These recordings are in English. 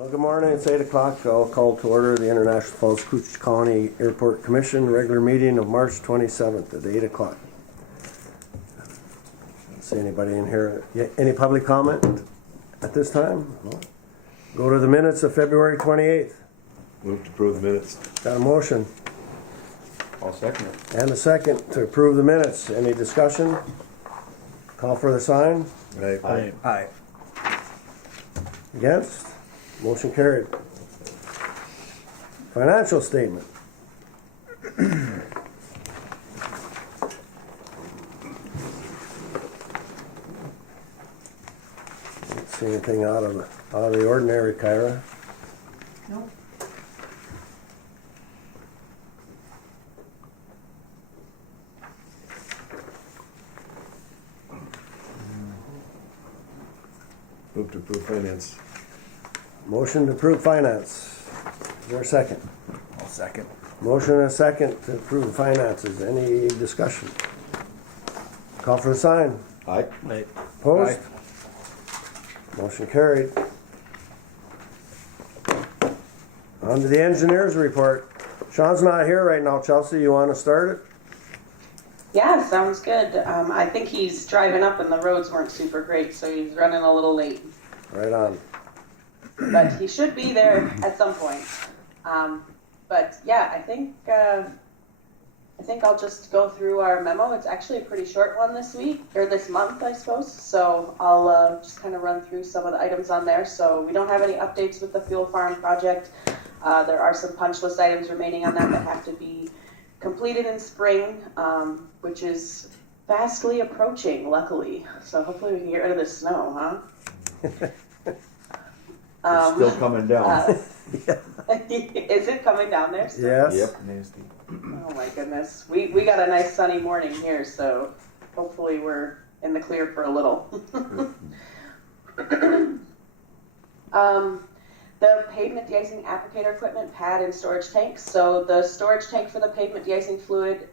Well, good morning. It's 8 o'clock. I'll call to order the International Falls Koochiching County Airport Commission regular meeting of March 27th at 8 o'clock. Don't see anybody in here. Any public comment at this time? No. Go to the minutes of February 28th. Move to approve the minutes. Got a motion I'll second it. and a second to approve the minutes. Any discussion? Call for the sign. Aye. Aye. Against? Motion carried. Financial statement. Don't see anything out of the ordinary, Kyra. Nope. Move to approve finance. Motion to approve finance. Is there a second? I'll second. Motion and a second to approve finances. Any discussion? Call for the sign. Aye. Aye. Opposed? Motion carried. On to the engineer's report. Sean's not here right now. Chelsea, you want to start it? Yeah, sounds good. I think he's driving up and the roads weren't super great, so he's running a little late. Right on. But he should be there at some point. But yeah, I think I'll just go through our memo. It's actually a pretty short one this week, or this month, I suppose. So I'll just kind of run through some of the items on there. So we don't have any updates with the fuel farm project. There are some punch list items remaining on that have to be completed in spring, which is fastly approaching, luckily. So hopefully we can get rid of the snow, huh? It's still coming down. Is it coming down there still? Yes. Yep. Nasty. Oh my goodness. We got a nice sunny morning here, so hopefully we're in the clear for a little. The pavement de-icing applicator equipment, pad, and storage tanks. So the storage tank for the pavement de-icing fluid,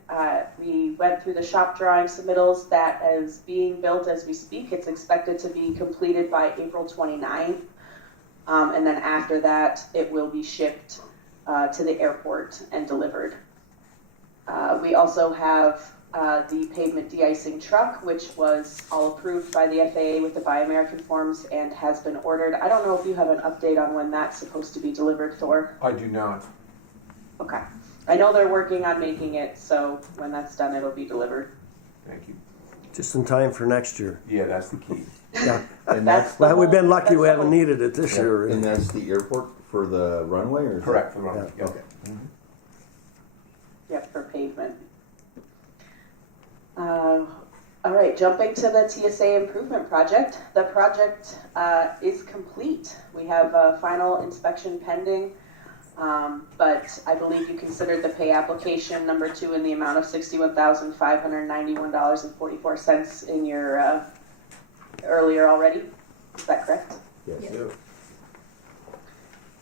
we went through the shop drawing submittals. That is being built as we speak. It's expected to be completed by April 29th. And then after that, it will be shipped to the airport and delivered. We also have the pavement de-icing truck, which was all approved by the FAA with the Buy American forms and has been ordered. I don't know if you have an update on when that's supposed to be delivered, Thor. I do not. Okay. I know they're working on making it, so when that's done, it'll be delivered. Thank you. Just in time for next year. Yeah, that's the key. Yeah. And That's that's the Well, we've been lucky that's we the haven't hope. needed it this year. and that's the airport for the runway, or is Correct, for the runway. Yeah. Yep. Okay. Yep, for pavement. All right, jumping to the TSA improvement project. The project is complete. We have a final inspection pending, but I believe you considered the pay application number 2 in the amount of $61,591.44 in your earlier already. Is that correct? Yes. Yep.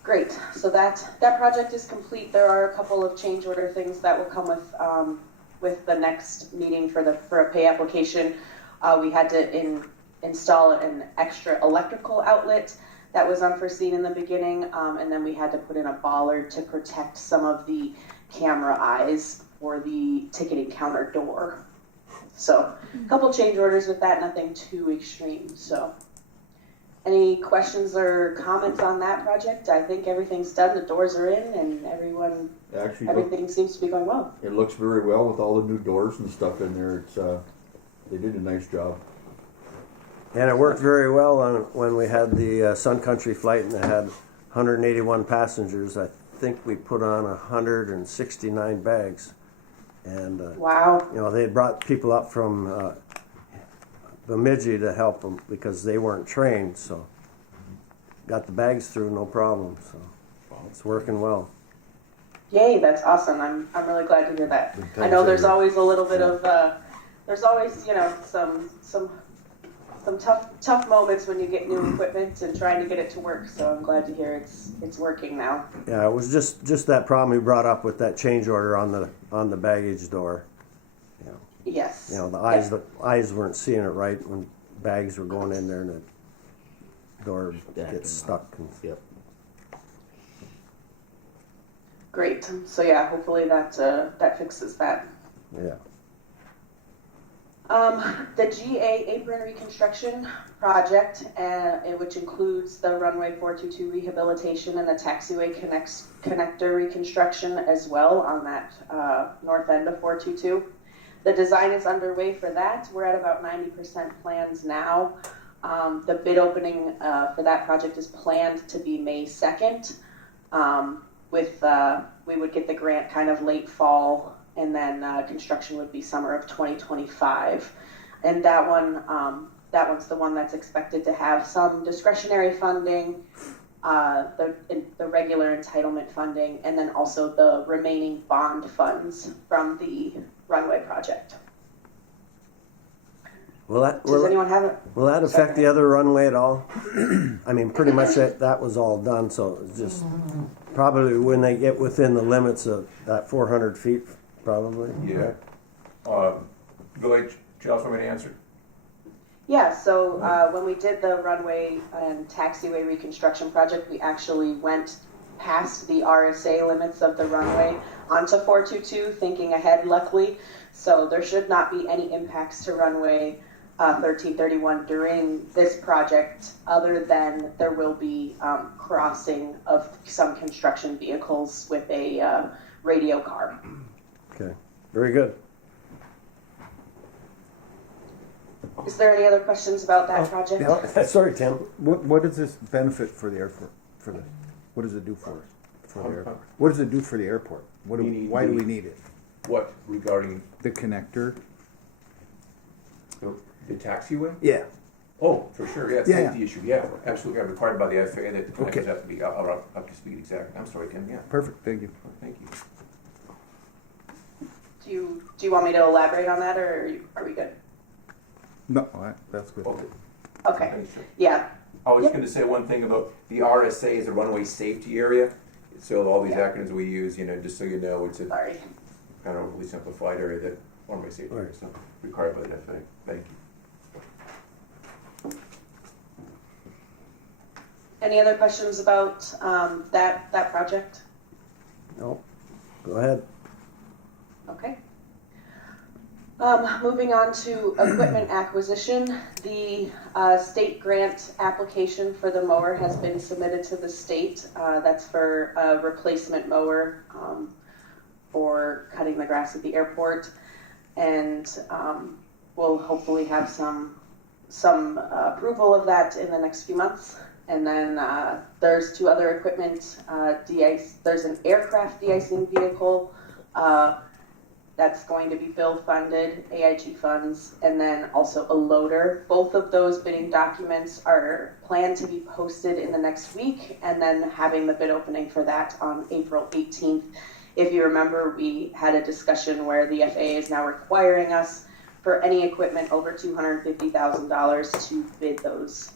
Great. So that project is complete. There are a couple of change order things that will come with the next meeting for a pay application. We had to install an extra electrical outlet that was unforeseen in the beginning, and then we had to put in a bollard to protect some of the camera eyes for the ticketing counter door. So a couple change orders with that, nothing too extreme. So any questions or comments on that project? I think everything's done. The doors are in, and Actually, everything seems to be going well. it looks very well with all the new doors and stuff in there. It's they did a nice job. And it worked very well when we had the Sun Country flight and it had 181 passengers. I think we put on 169 bags. And, Wow. you know, they had brought people up from Bemidji to help them because they weren't trained. So got the bags through, no problem. So it's working well. Yay, that's awesome. I'm really glad to hear that. Good I times know there's everywhere. always a little bit of there's always, some tough moments when you get new equipment and trying to get it to work. So I'm glad to hear it's working now. Yeah, it was just that problem we brought up with that change order on the baggage door. Yes. You know, the eyes weren't seeing it right when bags were going in there and the door gets stuck. And, Yep. Great. So yeah, hopefully that fixes that. Yeah. The GA apron reconstruction project, which includes the runway 422 rehabilitation and the taxiway connector reconstruction as well on that north end of 422. The design is underway for that. We're at about 90% plans now. The bid opening for that project is planned to be May 2nd. We would get the grant kind of late fall, and then construction would be summer of 2025. And that one's the one that's expected to have some discretionary funding, the regular entitlement funding, and then also the remaining bond funds from the runway project. Does anyone have it? Will that affect the other runway at all? I mean, pretty much that was all done, so it's just probably when they get within the limits of that 400 feet, probably. Yeah. Village, Charles, want me to answer? Yeah, so when we did the runway and taxiway reconstruction project, we actually went past the RSA limits of the runway onto 422, thinking ahead, luckily. So there should not be any impacts to runway 1331 during this project, other than there will be crossing of some construction vehicles with a radio car. Okay, very good. Is there any other questions about that project? No, sorry, Tim. What does this benefit for the airport? What does it do for the airport? What does it do for the airport? Why do we need it? What regarding The connector. the taxiway? Yeah. Oh, for sure, yeah, Yeah, safety issue, yeah, absolutely, I'm required by the FAA that the Okay. connectors have to be up to speed, exactly. I'm sorry, Ken, yeah, Perfect. Thank you. thank you. Do you want me to elaborate on that, or are we good? No, that's good. Okay. Okay. Thanks, sir. Yeah. I was Yep. going to say one thing about the RSA is a runway safety area. So all these Yeah. acronyms we use, just so you know, it's a Sorry. kind of overly simplified area that runway safety area, so required by the FAA. Thank you. Any other questions about that project? No, go ahead. Okay. Moving on to equipment acquisition, the state grant application for the mower has been submitted to the state. That's for a replacement mower for cutting the grass at the airport, and we'll hopefully have some approval of that in the next few months. And then there's two other equipment de-ice. There's an aircraft de-icing vehicle that's going to be bill funded, AIG funds, and then also a loader. Both of those bidding documents are planned to be posted in the next week, and then having the bid opening for that on April 18th. If you remember, we had a discussion where the FAA is now requiring us for any equipment over $250,000 to bid those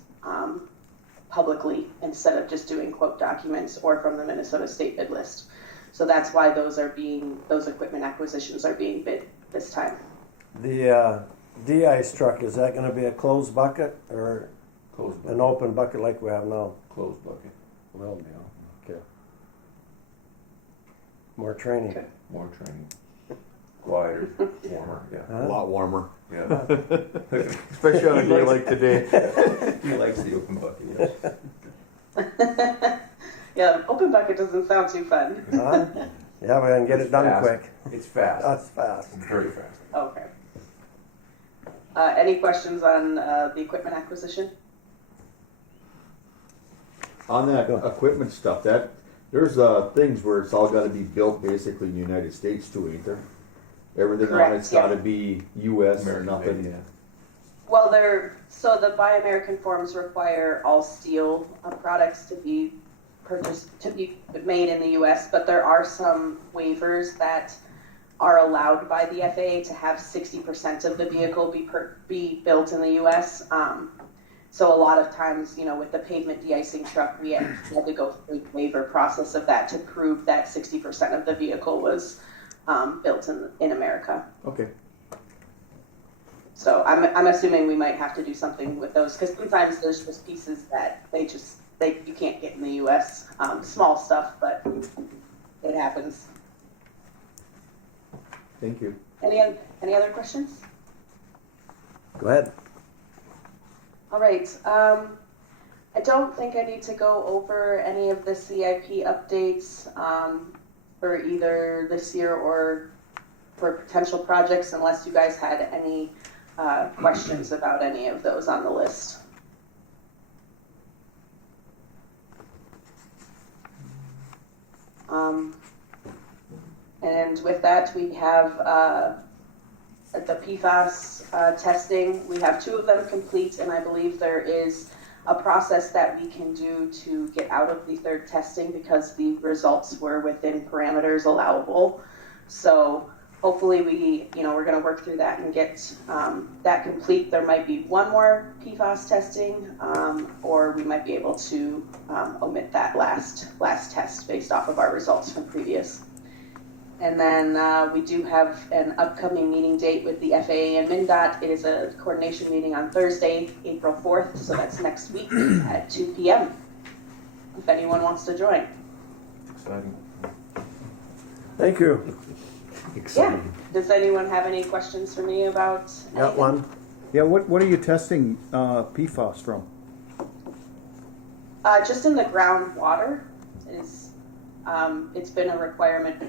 publicly instead of just doing quote documents or from the Minnesota State bid list. So that's why those equipment acquisitions are being bid this time. The de-ice truck, is that going to be a closed bucket or Closed an bucket. open bucket like we have now? Closed bucket. Will be. Okay. More training. Okay. More training. Quieter, warmer, yeah. A lot warmer. Yeah. Especially on a day like today. He likes the open bucket, yeah. Yeah, open bucket doesn't sound too fun. Huh? Yeah, we can get it done Fast. quick. It's fast. That's fast. Very fast. Okay. Any questions on the equipment acquisition? On that equipment stuff, there's things where it's all got to be built basically in the United States too, ain't there? Everything Correct, on it's yeah. got to be U.S. or American nothing. made, yeah. Well, so the Buy American forms require all steel products to be made in the U.S., but there are some waivers that are allowed by the FAA to have 60% of the vehicle be built in the U.S. So a lot of times, with the pavement de-icing truck, we had to go through the waiver process of that to prove that 60% of the vehicle was built in America. Okay. So I'm assuming we might have to do something with those, because sometimes there's just pieces that you can't get in the U.S. Small stuff, but it happens. Thank you. Any other questions? Go ahead. All right. I don't think I need to go over any of the CIP updates for either this year or for potential projects, unless you guys had any questions about any of those on the list. And with that, we have the PFAS testing. We have 2 of them complete, and I believe there is a process that we can do to get out of the 3rd testing because the results were within parameters allowable. So hopefully we're going to work through that and get that complete. There might be 1 more PFAS testing, or we might be able to omit that last test based off of our results from previous. And then we do have an upcoming meeting date with the FAA and MnDOT. It is a coordination meeting on Thursday, April 4th, so that's next week at 2 p.m. if anyone wants to join. Exciting. Thank you. Yeah. Does anyone have any questions for me about Got anything? one? Yeah, what are you testing PFAS from? Just in the groundwater is it's been a requirement.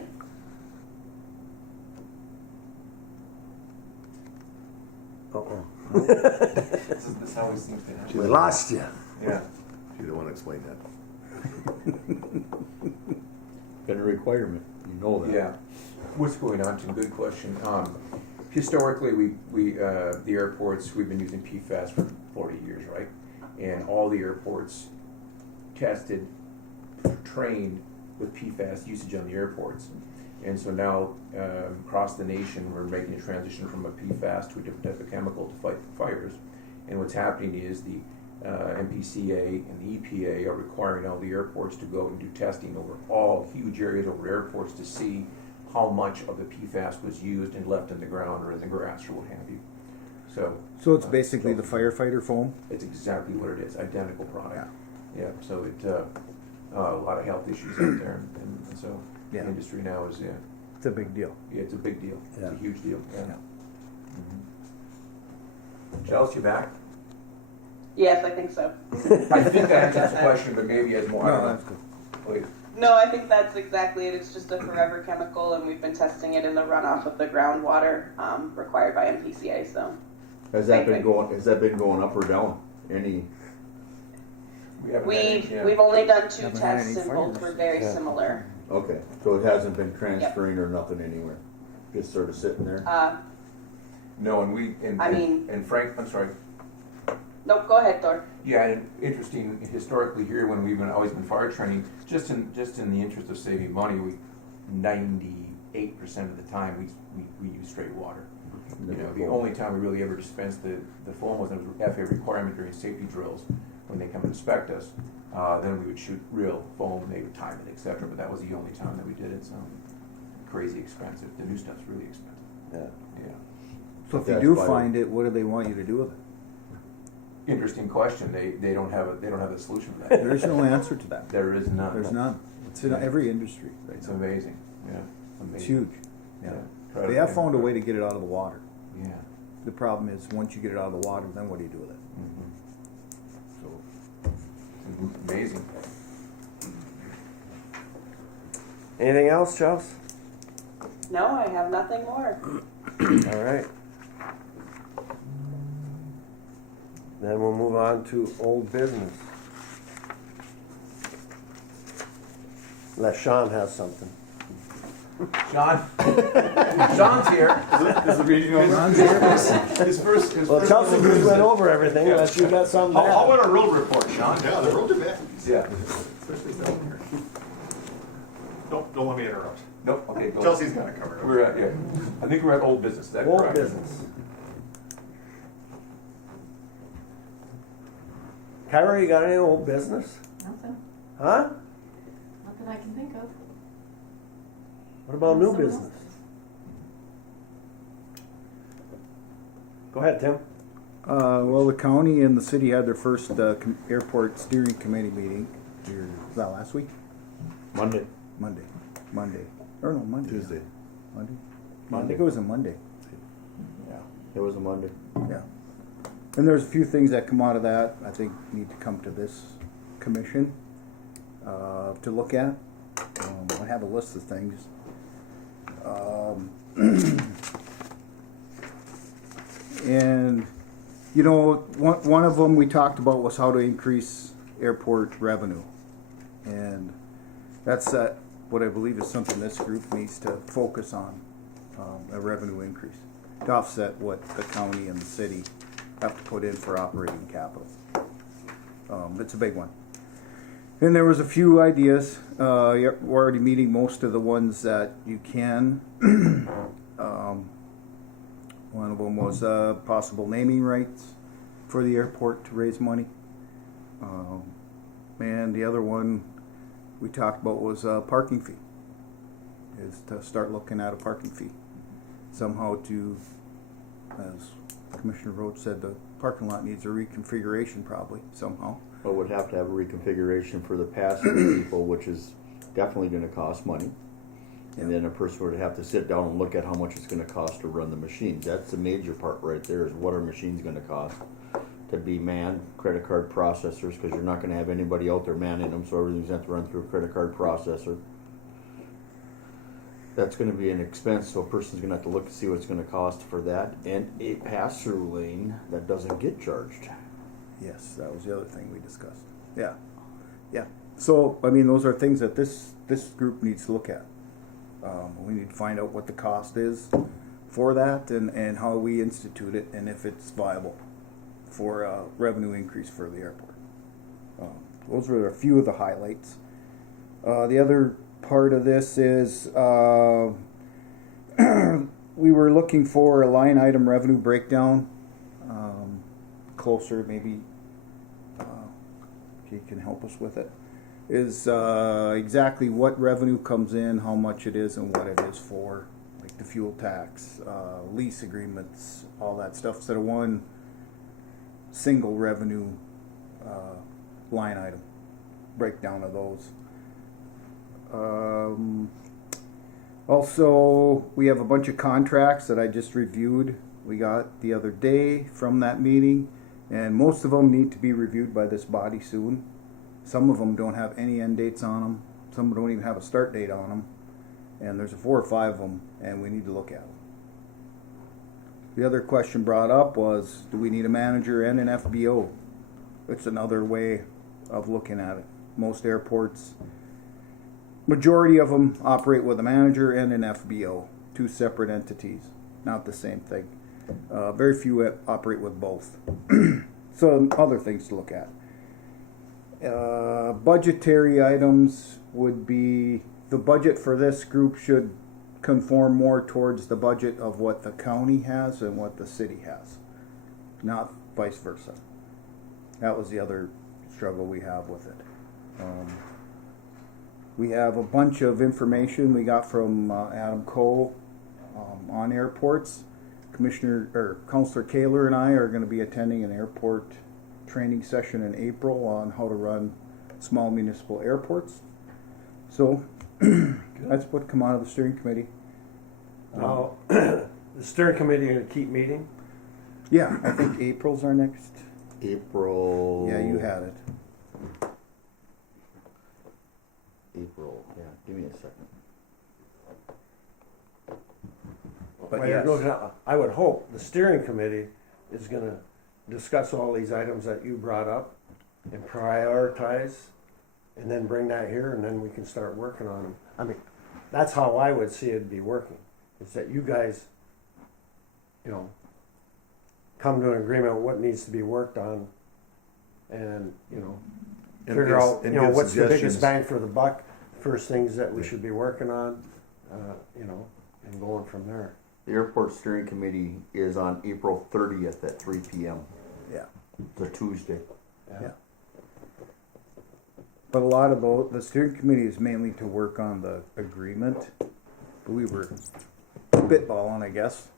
Uh-oh. This always seems to happen. We lost you. Yeah. You don't want to explain that. Been a requirement, you know that. Yeah. What's going on, Tim? Good question. Historically, the airports, we've been using PFAS for 40 years, right? And all the airports tested, trained with PFAS usage on the airports. And so now, across the nation, we're making a transition from a PFAS to a different type of chemical to fight fires. And what's happening is the MPCA and the EPA are requiring all the airports to go and do testing over all huge areas over airports to see how much of the PFAS was used and left in the ground or in the grass or what have you. So it's basically the firefighter foam? It's exactly what it is, identical product. Yeah, so it a lot of health issues out there, and so Yeah. the industry now is It's a big deal. yeah, it's a big deal. It's Yeah. a huge deal. Yeah. Yeah. Chelsea, you back? Yes, I think so. I think that answers the question, but maybe as more. I No, don't know. that's good. Please. No, I think that's exactly it. It's just a forever chemical, and we've been testing it in the runoff of the groundwater required by MPCA. So Has that been going up or down? Any? We haven't had any, yeah. we've only done 2 Haven't had tests, any and both fires. were very Yeah. similar. Okay, so it hasn't been transferring or nothing anywhere, just sort of sitting there. No, and we and, I mean- and Frank, I'm sorry. Nope, go ahead, Thor. Yeah, and interesting historically here when we've always been fire training, just in the interest of saving money, we 98% of the time we use straight water. You know, the only time we really ever dispensed the foam was an FAA requirement during safety drills when they come to inspect us. Then we would shoot real foam and they would time it, etc. But that was the only time that we did it. So crazy expensive. The new stuff's really expensive. Yeah. Yeah. So if you That's do why- find it, what do they want you to do with it? Interesting question. They don't have a solution for that. There is no answer to that. There is none. There's none. It's in every industry right It's now. amazing. Yeah. Amazing. It's huge. Yeah. Try to They have think found a about way it. to get it out of the water. Yeah. The problem is, once you get it out of the water, then what do you do with it? Mm-hmm. So, Amazing. Anything else, Chels? No, I have nothing more. All right. Then we'll move on to old business. Unless Sean has something. Sean. Sean's here. Is the meeting over? His first. Well, Chelsea just went over everything, unless you got something to How add. about a road report, Sean? Yeah, the road to bed. Yeah. Especially down here. Don't let me interrupt. Nope. Okay. Go. Chelsea's gonna cover it. We're at I think we're at old business. Is that Old correct? business. Kyra, you got any old business? Nothing. Huh? Not that I can think of. What about new Someone business? Go ahead, Tim. well, the county and the city had their first airport steering committee meeting. Was that last week? Monday. Monday. Monday. Or no, Monday. Tuesday. Monday? I Monday. think it was a Monday. Yeah, it was a Monday. Yeah. And there's a few things that come out of that I think need to come to this commission to look at. I have a list of things. And, you know, one of them we talked about was how to increase airport revenue. And that's what I believe is something this group needs to focus on, a revenue increase to offset what the county and the city have to put in for operating capital. It's a big one. And there was a few ideas. We're already meeting most of the ones that you can. One of them was possible naming rights for the airport to raise money. And the other one we talked about was a parking fee. Is to start looking at a parking fee. Somehow to, as Commissioner Roach said, the parking lot needs a reconfiguration probably, somehow. But would have to have a reconfiguration for the passenger people, which is definitely gonna cost money. And then a person would have to sit down and look at how much it's gonna cost to run the machines. That's the major part right there, is what are machines gonna cost to be manned, credit card processors, because you're not gonna have anybody out there manning them, so everything's gonna have to run through a credit card processor. That's gonna be an expense, so a person's gonna have to look and see what it's gonna cost for that, and a pass-through lane that doesn't get charged. Yes, that was the other thing we discussed. Yeah, yeah. So, I mean, those are things that this group needs to look at. We need to find out what the cost is for that and how we institute it and if it's viable for a revenue increase for the airport. Those were a few of the highlights. The other part of this is we were looking for a line item revenue breakdown, closer maybe. If you can help us with it, is exactly what revenue comes in, how much it is, and what it is for, like the fuel tax, lease agreements, all that stuff, instead of one single revenue line item breakdown of those. Also, we have a bunch of contracts that I just reviewed. We got the other day from that meeting, and most of them need to be reviewed by this body soon. Some of them don't have any end dates on them. Some don't even have a start date on them. And there's 4 or 5 of them, and we need to look at them. The other question brought up was, do we need a manager and an FBO? It's another way of looking at it. Most airports, majority of them operate with a manager and an FBO, 2 separate entities, not the same thing. Very few operate with both. So other things to look at. Budgetary items would be, the budget for this group should conform more towards the budget of what the county has and what the city has, not vice versa. That was the other struggle we have with it. We have a bunch of information we got from Adam Cole on airports. Councillor Kaler and I are going to be attending an airport training session in April on how to run small municipal airports. So that's what come out of the steering committee. Now, the steering committee going to keep meeting? Yeah, I think April's our next. April. Yeah, you had it. April. Yeah, give me a second. But Well, yes. I would hope the steering committee is going to discuss all these items that you brought up and prioritize, and then bring that here, and then we can start working on them. I mean, that's how I would see it be working, is that you guys, come to an agreement on what needs to be worked on, and, figure out, what's the biggest bang for the buck, first things that we should be working on, and going from there. The airport steering committee is on April 30th at 3 p.m. Yeah. It's a Tuesday. Yeah. But a lot of the steering committee is mainly to work on the agreement. But we were spitballing, I guess.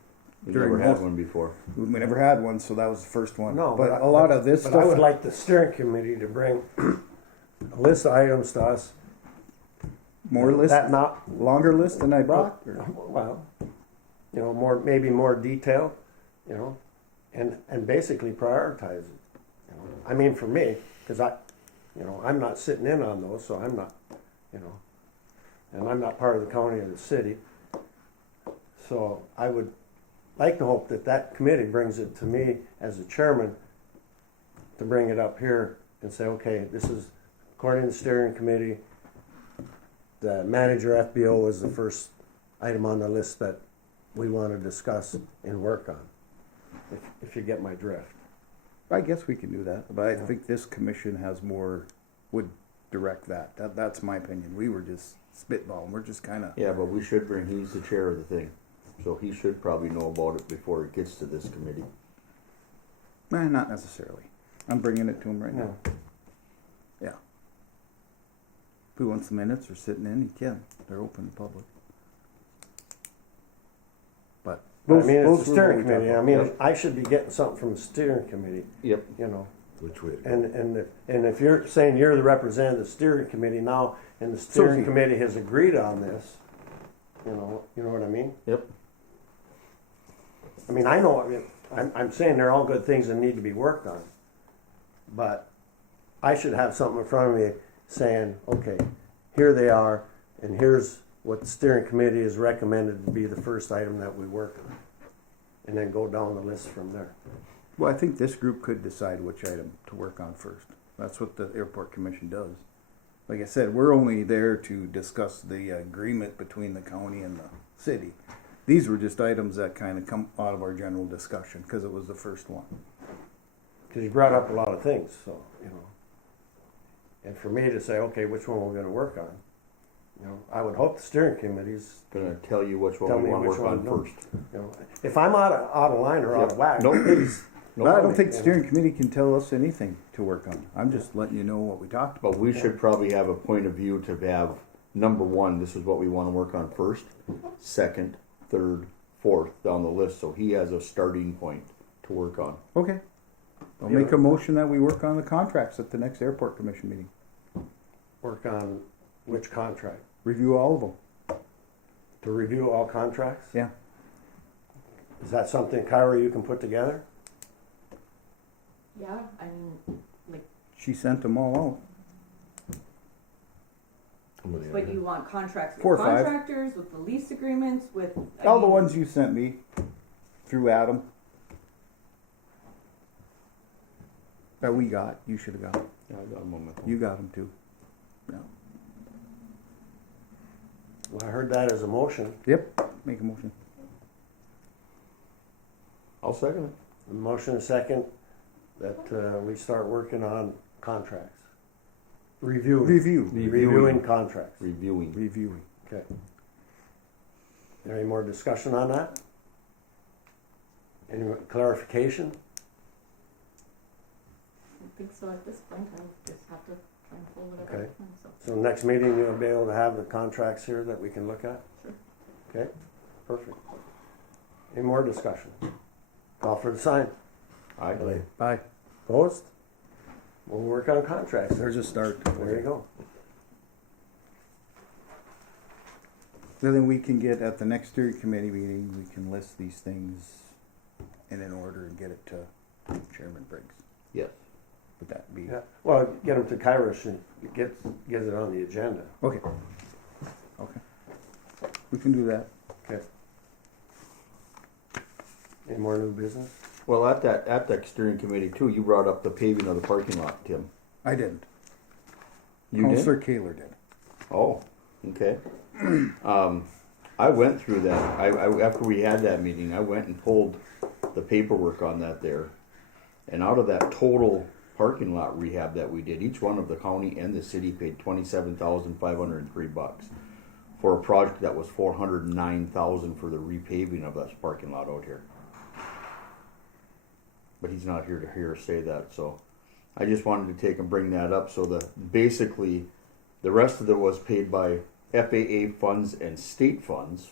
We During never had most- one before. We never had one, so that was the first one. No, but a lot of this But stuff. I would like the steering committee to bring a list of items to us More list, That not, longer list than I bought? or- well, more, maybe more detail, and basically prioritize it. I mean, for me, because I'm not sitting in on those, so I'm not, and I'm not part of the county or the city. So I would like to hope that committee brings it to me as the chairman to bring it up here and say, okay, this is according to the steering committee. The manager FBO is the first item on the list that we want to discuss and work on, if you get my drift. I guess we can do that, but I think this commission has more, would direct that. That's my opinion. We were just spitballing. We're just kind of, Yeah, but we should bring, he's the chair of the thing, so he should probably know about it before it gets to this committee. not necessarily. I'm bringing it to him right now. Yeah. If he wants the minutes or sitting in, he can. They're open to public. But I mean, it's those the were steering what we talked committee. I about. mean, Yep. I should be getting something from the steering committee, Yep. Which way? and if you're saying you're the representative of the steering committee now, and the steering he- committee has agreed on this, you know what I mean? Yep. I mean, I know, I'm saying they're all good things that need to be worked on, but I should have something in front of me saying, okay, here they are, and here's what the steering committee has recommended to be the first item that we work on, and then go down the list from there. Well, I think this group could decide which item to work on first. That's what the airport commission does. Like I said, we're only there to discuss the agreement between the county and the city. These were just items that kind of come out of our general discussion because it was the first one. Because you brought up a lot of things, so, and for me to say, okay, which one we're gonna work on, I would hope the steering committee's, Gonna tell you which Tell one we me wanna which work on one, no. first. If I'm out of line or out of whack, Nope. please. No But I don't problem. think the steering committee can tell us anything to work on. I'm just letting you know what we talked about. But we should probably have a point of view to have, number one, this is what we wanna work on first, second, third, fourth down the list, so he has a starting point to work on. Okay. I'll make a motion that we work on the contracts at the next airport commission meeting. Work on which contract? Review all of them. To review all contracts? Yeah. Is that something, Kyra, you can put together? Yeah, I mean, She sent them all out. but you want contracts with 4 or 5. contractors, with the lease agreements, with All the ones you sent me through Adam. That we got. You should have got them. Yeah, I got them on my phone. You got them too. Yeah. Well, I heard that as a motion. Yep. Make a motion. I'll second it. A motion and second that we start working on contracts. Reviewing. Reviewing contracts. Reviewing. Reviewing. Okay. Any more discussion on that? Any clarification? I don't think so at this point. I just have to try and pull whatever Okay. I can. So. So next meeting you'll be able to have the contracts here that we can look at? Sure. Okay, perfect. Any more discussion? Call for the sign. Aye. Bye. Opposed? We'll work on contracts. There's a start. There you go. Then we can get at the next steering committee meeting, we can list these things in an order and get it to Chairman Briggs. Yes. Would that be? Yeah. Well, get them to Kairos and get it on the agenda. Okay. Okay. We can do that. Okay. Any more new business? Well, at that steering committee too, you brought up the paving of the parking lot, Tim. I didn't. You Counselor did? Kaler did. Oh, okay. I went through that. I after we had that meeting, I went and pulled the paperwork on that there. And out of that total parking lot rehab that we did, each one of the county and the city paid $27,503 for a project that was $409,000 for the repaving of that parking lot out here. But he's not here to hear us say that, so I just wanted to take and bring that up. So basically the rest of it was paid by FAA funds and state funds.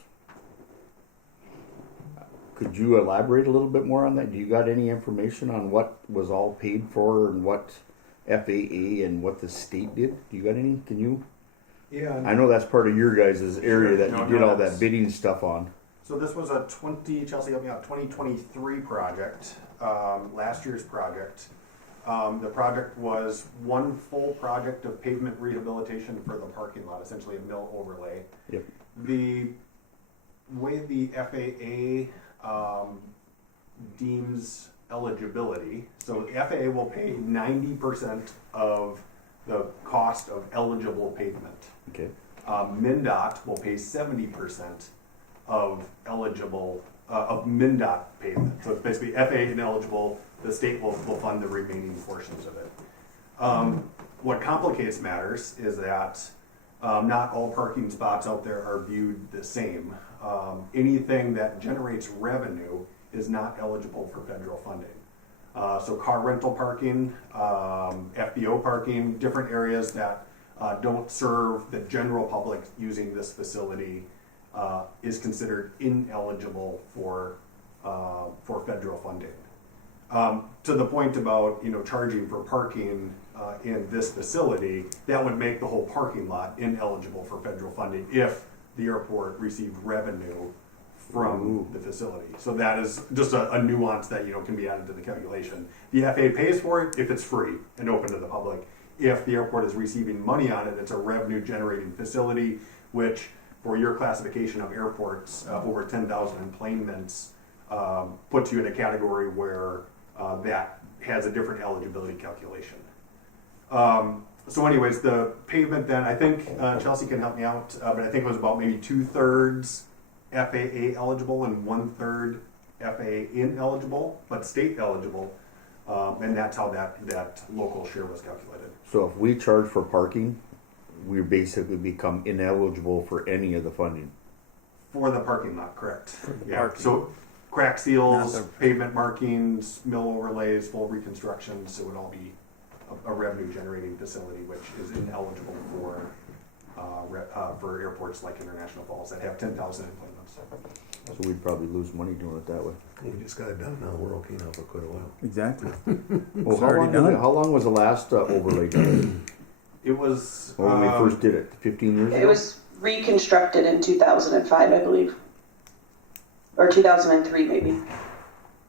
Could you elaborate a little bit more on that? Do you got any information on what was all paid for and what FAA and what the state did? Do you got any? Can you Yeah. I know that's part of your guys' area that No, you did no, all that's- that bidding stuff on. So this was a Chelsea help me out, 2023 project, last year's project. The project was one full project of pavement rehabilitation for the parking lot, essentially a mill overlay. Yep. The way the FAA deems eligibility, so the FAA will pay 90% of the cost of eligible pavement. Okay. MnDOT will pay 70% of eligible of MnDOT pavement. So it's basically FAA ineligible. The state will fund the remaining portions of it. What complicates matters is that not all parking spots out there are viewed the same. Anything that generates revenue is not eligible for federal funding. So car rental parking, FBO parking, different areas that don't serve the general public using this facility is considered ineligible for federal funding. To the point about charging for parking in this facility, that would make the whole parking lot ineligible for federal funding if the airport received revenue from the facility. So that is just a nuance that can be added to the calculation. The FAA pays for it if it's free and open to the public. If the airport is receiving money on it, it's a revenue generating facility, which for your classification of airports over 10,000 enplanements puts you in a category where that has a different eligibility calculation. So anyways, the pavement then, I think Chelsea can help me out, but I think it was about maybe 2/3 FAA eligible and 1/3 FAA ineligible, but state eligible. And that's how that local share was calculated. So if we charge for parking, we basically become ineligible for any of the funding. For the parking lot, correct. the Yeah. parking. So crack seals, Not the- pavement markings, mill overlays, full reconstructions, it would all be a revenue generating facility, which is ineligible for airports like International Falls that have 10,000 enplanements. So we'd probably lose money doing it that way. We just got it done now. We're okay now for quite a while. Exactly. Well, already done. how long was the last overlay done? It was When we first did it, 15 years ago? It was reconstructed in 2005, I believe. Or 2003, maybe.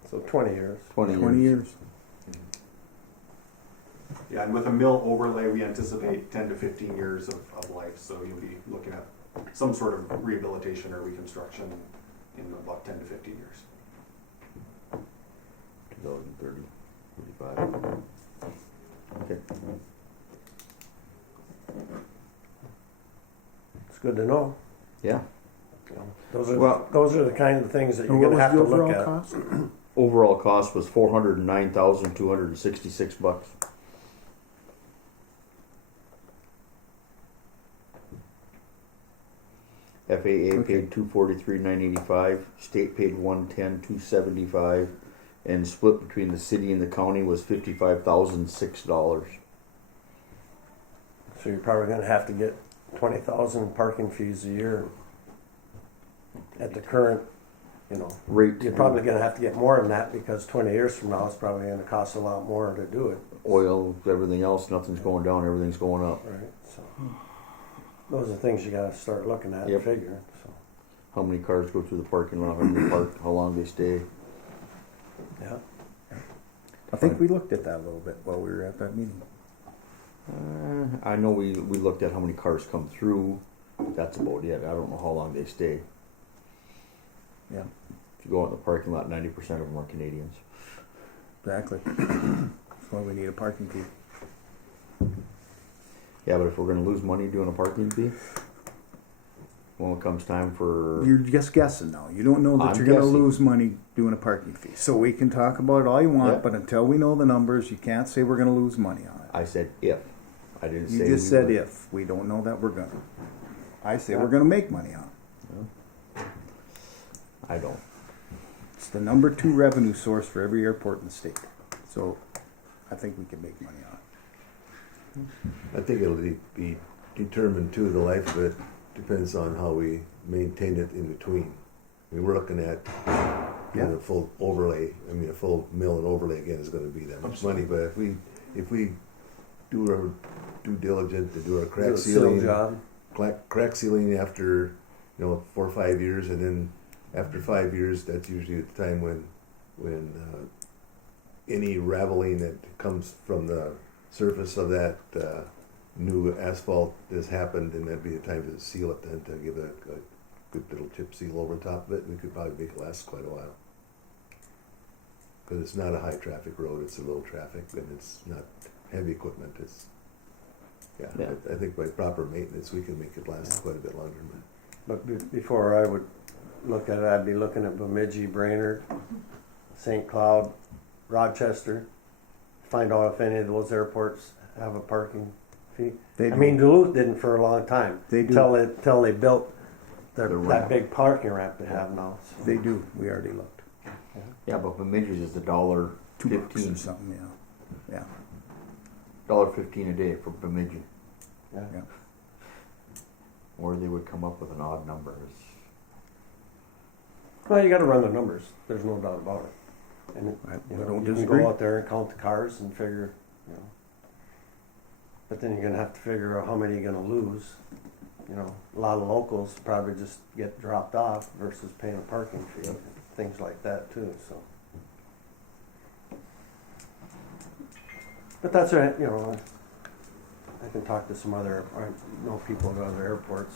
So 20 years. 20 years. Yeah, and with a mill overlay, we anticipate 10 to 15 years of life. So you'll be looking at some sort of rehabilitation or reconstruction in about 10 to 15 years. 2030, 35. Okay. It's good to know. Yeah. Those are the kind of things that So you're what going to was have the to look overall at. cost? Overall cost was $409,266. FAA paid $243,985. State paid $110,275, and split between the city and the county was $55,006. So you're probably going to have to get 20,000 parking fees a year. At the current, Rate. you're probably going to have to get more than that because 20 years from now it's probably going to cost a lot more to do it. Oil, everything else, nothing's going down, everything's going up. Right. So those are things you got to start looking at Yep. and figuring. So How many cars go through the parking lot, how many park, how long they stay. yeah. I think we looked at that a little bit while we were at that meeting. I know we looked at how many cars come through. That's about it. I don't know how long they stay. Yeah, If you go out in the parking lot, 90% of them are Canadians. exactly. That's why we need a parking fee. Yeah, but if we're going to lose money doing a parking fee, when it comes time for... You're just guessing now. You don't know that I'm you're going to guessing. lose money doing a parking fee. So we can talk about it all you want, Yeah. but until we know the numbers, you can't say we're going to lose money on it. I said if. I didn't You say just we said would. if. We don't know that we're going to. I say we're going to make money on it. I don't. It's the number 2 revenue source for every airport in the state. So I think we can make money on it. I think it'll be determined too. The life of it depends on how we maintain it in between. We're looking at a full overlay. I mean, a full mill and overlay again is going to be that much money. But if we do our due diligence to do our crack Do a seal sealing, job. crack sealing after 4 or 5 years, and then after 5 years, that's usually the time when any raveling that comes from the surface of that new asphalt has happened, and that'd be the time to seal it then, to give it a good little chip seal over top of it. We could probably make it last quite a while. Because it's not a high traffic road, it's a low traffic, and it's not heavy equipment. Yeah. I think by proper maintenance, we can make it last quite a bit longer. But before I would look at it, I'd be looking at Bemidji, Brainerd, St. Cloud, Rochester, find out if any of those airports have a parking fee. They I do. mean, Duluth didn't for a long time. They do. Till they built The that ramp. big parking ramp they have now. So. They do. We already looked. Yeah, but Bemidji's is $1.15. $2 or something, yeah. $1.15 a day for Bemidji. Yeah. Yeah. Or they would come up with an odd number. Well, you got to run the numbers. There's no doubt about it. And I you don't can disagree. go out there and count the cars and figure, But then you're gonna have to figure out how many you're gonna lose. A lot of locals probably just get dropped off versus paying a parking fee, things like that too. So, but that's right. I can talk to some other. I know people at other airports.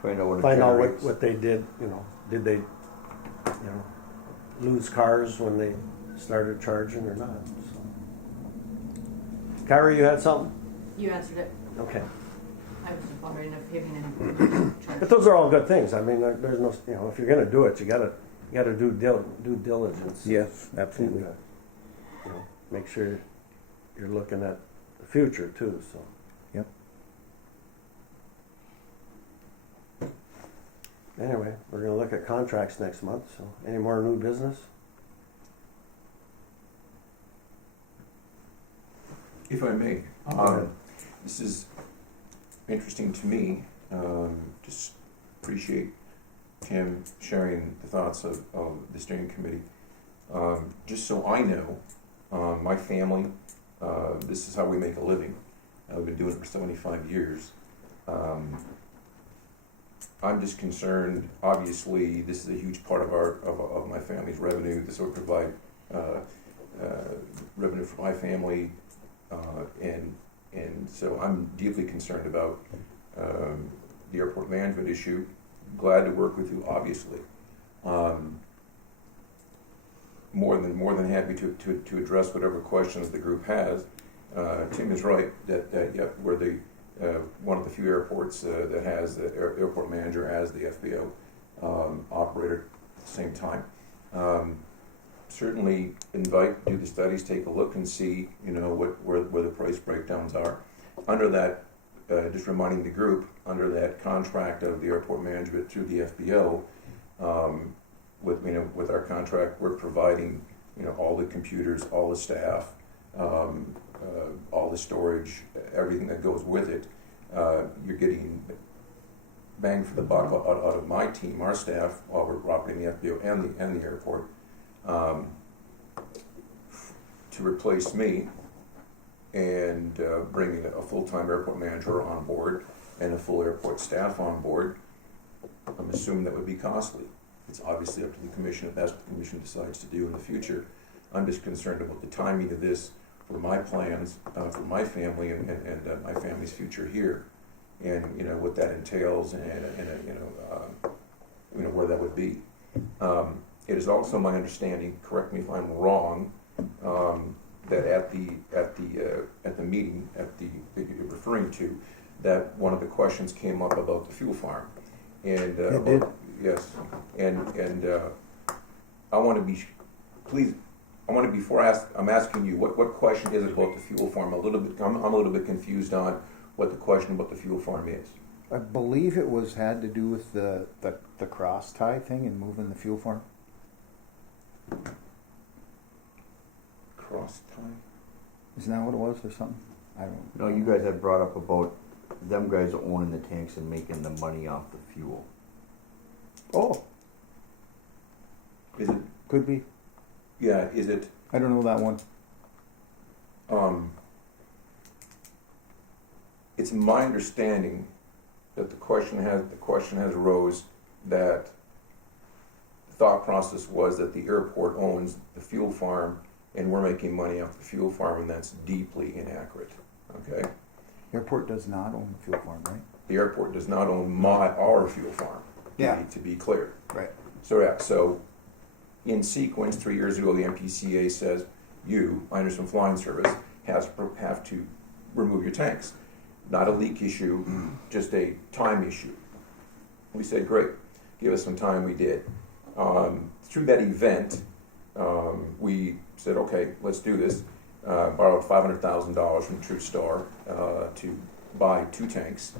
Find out what it Find out generates. what they did. Did they, lose cars when they started charging or not? So. Kyra, you had something? You answered it. Okay. I was just wondering if having any charge. But those are all good things. I mean, there's no, if you're going to do it, you gotta do due diligence. Yes, absolutely. Make sure you're looking at the future too. So. Yep. Anyway, we're going to look at contracts next month. So, any more new business? If I may, ahead. this is interesting to me. Just appreciate Tim sharing the thoughts of the steering committee. Just so I know, my family, this is how we make a living. I've been doing it for 75 years. I'm just concerned. Obviously, this is a huge part of my family's revenue. This will provide revenue for my family. And so I'm deeply concerned about the airport management issue. Glad to work with you, obviously. More than happy to address whatever questions the group has. Tim is right that we're the one of the few airports that has the airport manager as the FBO operator at the same time. Certainly do the studies, take a look and see, where the price breakdowns are. Under that, just reminding the group, under that contract of the airport management through the FBO, with our contract, we're providing, all the computers, all the staff, all the storage, everything that goes with it. You're getting bang for the buck out of my team, our staff, while we're operating the FBO and the airport. To replace me and bringing a full-time airport manager on board and a full airport staff on board, I'm assuming that would be costly. It's obviously up to the commission if that's what the commission decides to do in the future. I'm just concerned about the timing of this for my plans, for my family and my family's future here, and what that entails and where that would be. It is also my understanding, correct me if I'm wrong, that at the meeting that you're referring to, that one of the questions came up about the fuel farm, and It did. yes, and I want to be, please, before I'm asking you what question is it about the fuel farm? I'm a little bit confused on what the question about the fuel farm is. I believe it had to do with the cross tie thing and moving the fuel farm. Cross tie? Isn't that what it was or something? I don't know. No, you guys had brought up about them guys owning the tanks and making the money off the fuel. Oh, Is it? could be. Yeah. Is it? I don't know that one. it's my understanding that the question has arose that the thought process was that the airport owns the fuel farm and we're making money off the fuel farm, and that's deeply inaccurate. Okay, Airport does not own the fuel farm, right? the airport does not own our fuel farm. Yeah. To be clear. Right. So in sequence, 3 years ago, the MPCA says you, Anderson Flying Service, have to remove your tanks. Not a leak issue, just a time issue. We said, great, give us some time. We did. Through that event, we said, okay, let's do this. Borrowed $500,000 from True Star to buy 2 tanks,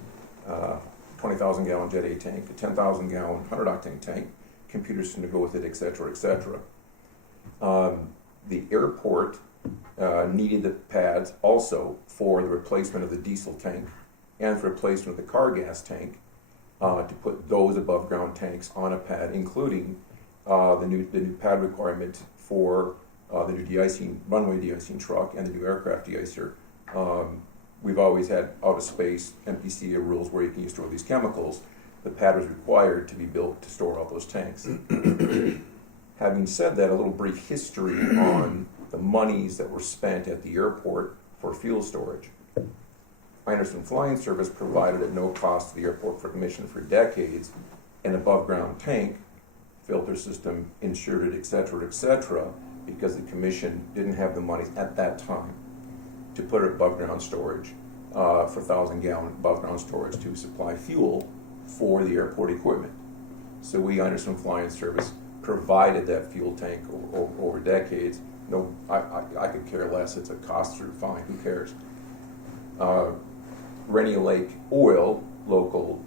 20,000 gallon Jet A tank, a 10,000 gallon 100 octane tank, computers to go with it, etc., etc. The airport needed the pads also for the replacement of the diesel tank and for replacement of the car gas tank to put those above ground tanks on a pad, including the new pad requirement for the new de-icing, runway de-icing truck and the new aircraft de-icer. We've always had out of space MPCA rules where you can store these chemicals. The pad was required to be built to store all those tanks. Having said that, a little brief history on the monies that were spent at the airport for fuel storage. Anderson Flying Service provided at no cost to the airport for commission for decades an above ground tank, filter system, insured it, etc., because the commission didn't have the money at that time to put it above ground storage for 1,000 gallon above ground storage to supply fuel for the airport equipment. So we, Anderson Flying Service, provided that fuel tank over decades. No, I could care less. It's a cost through, fine, who cares? Rainy Lake Oil, local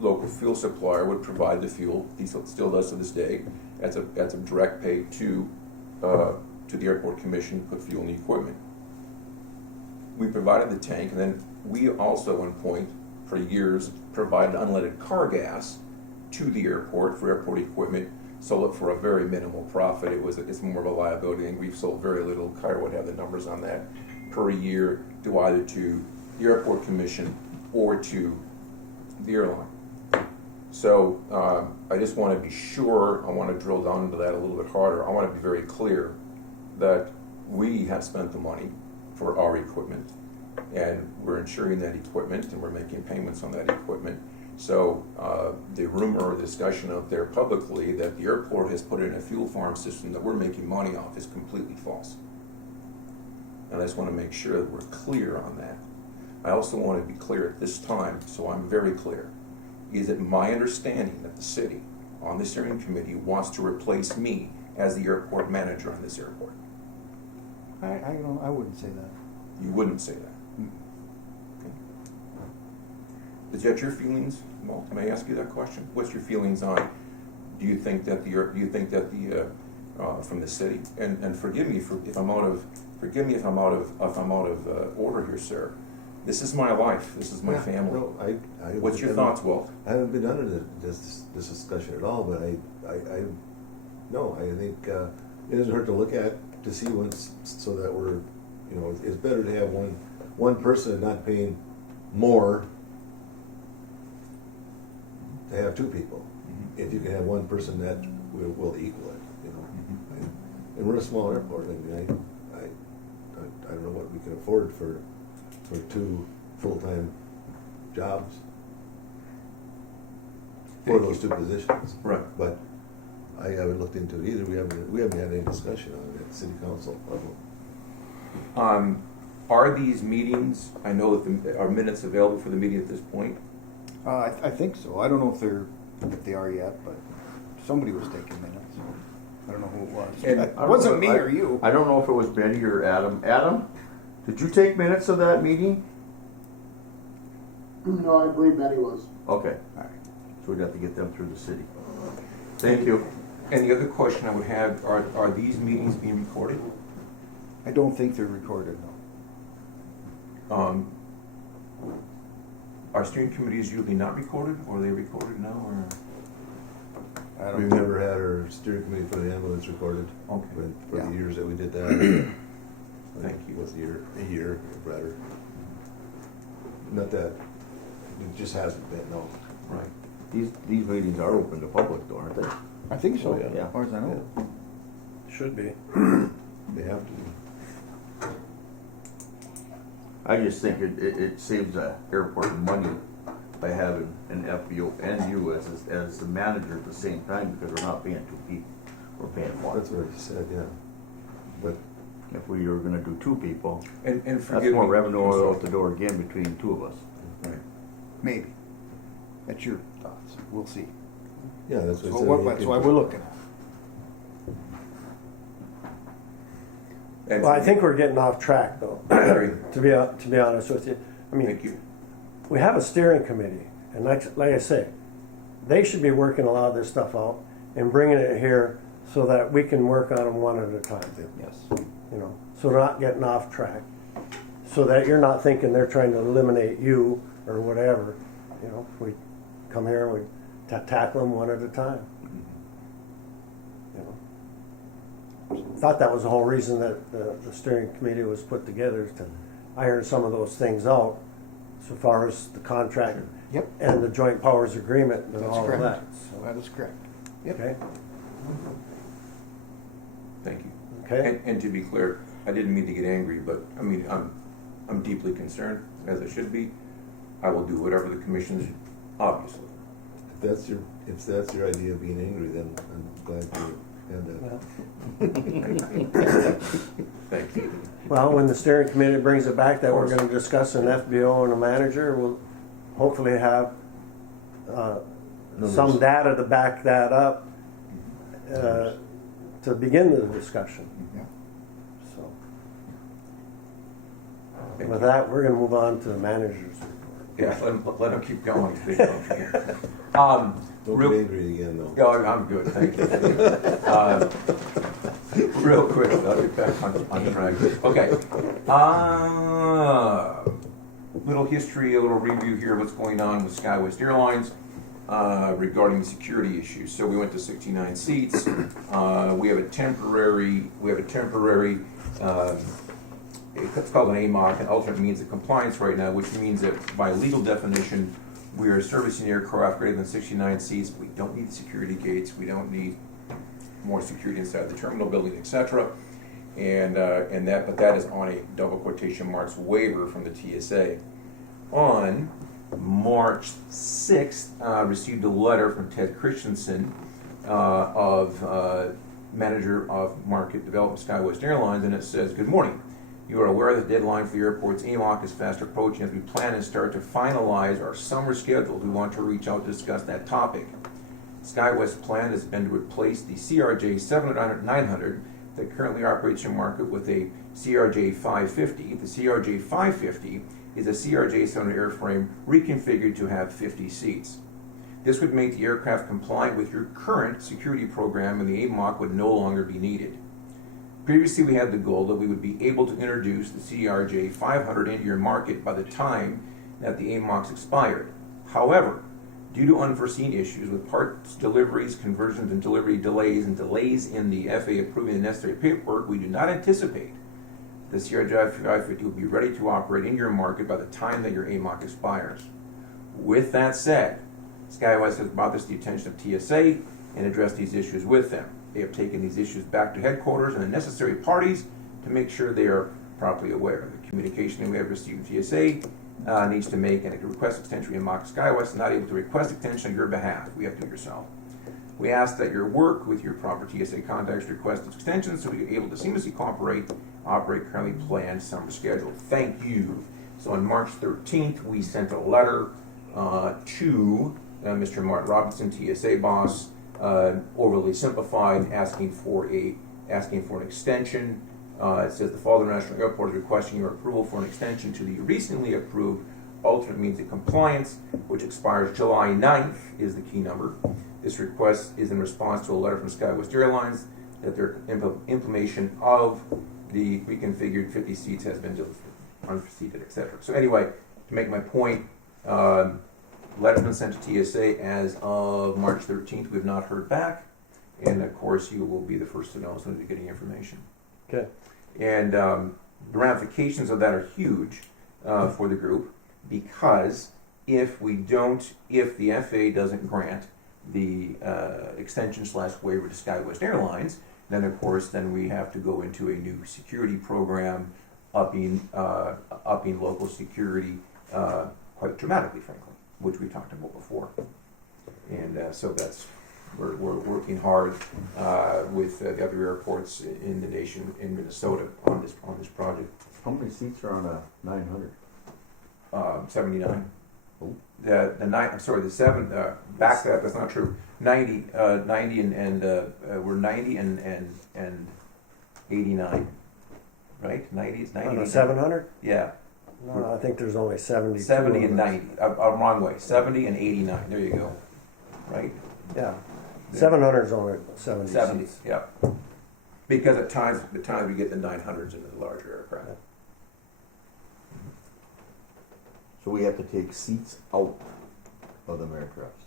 fuel supplier, would provide the fuel. He still does to this day. That's a direct pay to the airport commission to put fuel in the equipment. We provided the tank, and then we also, at one point, for years, provided unleaded car gas to the airport for airport equipment. Sold it for a very minimal profit. It's more of a liability, and we've sold very little. Kyra would have the numbers on that per year to either to the airport commission or to the airline. So I just want to be sure. I want to drill down into that a little bit harder. I want to be very clear that we have spent the money for our equipment, and we're insuring that equipment, and we're making payments on that equipment. So the rumor or discussion out there publicly that the airport has put in a fuel farm system that we're making money off is completely false. And I just want to make sure that we're clear on that. I also want to be clear at this time, so I'm very clear. Is it my understanding that the city, on the steering committee, wants to replace me as the airport manager on this airport? I wouldn't say that. You wouldn't say that. Okay. Is that your feelings? Well, can I ask you that question? What's your feelings on? Do you think that the from the city? And forgive me if I'm out of order here, sir. This is my life. This is my family. No, What's your thoughts, Walt? I haven't been under this discussion at all, but I think it doesn't hurt to look at to see once, so that we're, it's better to have one person not paying more to have 2 people. Mm-hmm. If you can have one person that will equal it, Mm-hmm. And we're a small airport. I mean, I don't know what we can afford for 2 full-time jobs for those 2 positions. Right. But I haven't looked into it either. We haven't had any discussion on it at the city council level. Are these meetings? I know that are minutes available for the meeting at this point. I think so. I don't know if they are yet, but somebody was taking minutes. I don't know who it was. And It wasn't me or you. I don't know if it was Benny or Adam. Adam, did you take minutes of that meeting? No, I believe Betty was. Okay. All right. So we got to get them through the city. Thank you. And the other question I would have, are these meetings being recorded? I don't think they're recorded, no. Are steering committees usually not recorded, or are they recorded now? Or I don't We've think- never had our steering committee for the ambulance recorded. Okay. For Yeah. the years that we did that. Thank you. Was a year rather. not that, it just hasn't been, no. Right. These meetings are open to public though, aren't they? I think so, Oh, yeah. as far as I know. Should be. They have to. I just think it saves the airport money by having an FBO and you as the manager at the same time, because we're not paying two people, we're paying one. That's what he said, yeah. But If we were gonna do two people, And that's forgive more me. revenue out the door again between two of us. Right. Maybe. That's your thoughts. We'll see. yeah, that's what So I said. that's why we're looking at. And Well, I think we're getting off track though, Sorry. to be honest with you. I mean, Thank you. we have a steering committee, and like I say, they should be working a lot of this stuff out and bringing it here so that we can work on them one at a time. Yes. You know, so we're not getting off track, so that you're not thinking they're trying to eliminate you or whatever. You know, we come here and we tackle them one at a time. You know, thought that was the whole reason that the steering committee was put together, is to iron some of those things out, so far as the contract Yep. and the joint powers agreement and That's all correct. of that. So, That is correct. okay, Thank you. okay. And to be clear, I didn't mean to get angry, but I mean, I'm deeply concerned, as I should be. I will do whatever the commission's, obviously. If that's your idea of being angry, then I'm glad you had that. Well, Thank you. well, when the steering committee brings it back that we're going to discuss an FBO and a manager, we'll hopefully have some Numbers. data to back that up to begin the discussion. Yeah. So, Thank with you. that, we're going to move on to the manager's report. Yeah, let him keep going. If they don't here. Don't Real- get angry again, though. No, I'm good, thank you. Real quick, I'll get back on track. Okay. Little history, a little review here of what's going on with SkyWest Airlines regarding the security issues. So we went to 69 seats. We have a temporary. It's called an AMOC, an alternate means of compliance right now, which means that by legal definition, we are servicing aircraft greater than 69 seats. We don't need security gates. We don't need more security inside the terminal building, etc. But that is on a double quotation marks waiver from the TSA. On March 6th, received a letter from Ted Christensen, manager of market development SkyWest Airlines, and it says, "Good morning. You are aware that the deadline for the airport's AMOC is fast approaching. As we plan and start to finalize our summer schedule, we want to reach out to discuss that topic. SkyWest's plan has been to replace the CRJ 700-900 that currently operates in market with a CRJ 550. The CRJ 550 is a CRJ 700 airframe reconfigured to have 50 seats. This would make the aircraft compliant with your current security program, and the AMOC would no longer be needed. Previously, we had the goal that we would be able to introduce the CRJ 500 into your market by the time that the AMOCs expired. However, due to unforeseen issues with parts deliveries, conversions, and delivery delays, and delays in the FAA approving the necessary paperwork, we do not anticipate the CRJ 550 will be ready to operate in your market by the time that your AMOC expires. With that said, SkyWest has brought this to the attention of TSA and addressed these issues with them. They have taken these issues back to headquarters and the necessary parties to make sure they are properly aware. The communication that we have received from TSA needs to make and request extension in AMOC. SkyWest is not able to request extension on your behalf. We have to do it yourself. We ask that your work with your proper TSA contacts request extensions so we are able to seamlessly operate currently planned summer schedule. Thank you." So on March 13th, we sent a letter to Mr. Martin Robinson, TSA boss, overly simplified, asking for an extension. It says the following National Airport is requesting your approval for an extension to the recently approved alternate means of compliance, which expires July 9th, is the key number. This request is in response to a letter from SkyWest Airlines that their implementation of the reconfigured 50 seats has been unproceeded, etc. So anyway, to make my point, letter's been sent to TSA as of March 13th. We've not heard back, and of course you will be the first to know as soon as you're getting information. Okay. And the ramifications of that are huge for the group. because if the FAA doesn't grant the extension/waiver to SkyWest Airlines, then of course we have to go into a new security program, upping local security quite dramatically, frankly, which we talked about before. And so we're working hard with the other airports in the nation, in Minnesota, on this project. How many seats are on a 900? 79. Oh. The 7, back that, that's not true. 90 and we're 90 and 89, right? 90 is 90. On a 700? Yeah, No, I think there's only 70. 70 and 90. Wrong way. 70 and 89. There you go. Right? Yeah. 700 is only 70 70. seats. Yeah. Because at times we get the 900s into the larger aircraft. So we have to take seats out of the aircrafts.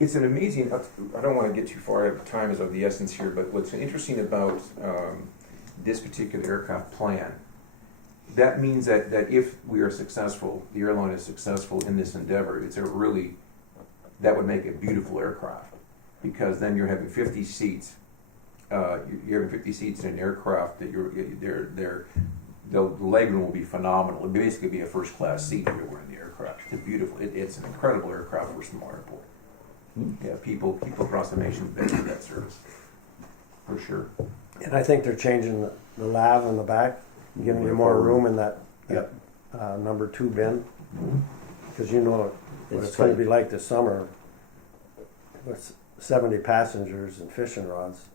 It's an amazing. I don't want to get too far. Time is of the essence here. But what's interesting about this particular aircraft plan, that means that if we are successful, the airline is successful in this endeavor. That would make a beautiful aircraft, because then you're having 50 seats. You're having 50 seats in an aircraft that the legroom will be phenomenal. It'll basically be a first class seat everywhere in the aircraft. It's beautiful. It's an incredible aircraft for a small airport. Yeah, people across the nation benefit that service for sure. And I think they're changing the lav in the back, giving you more room in that number 2 bin, because you know what it's going to be like this summer with 70 passengers and fishing rods.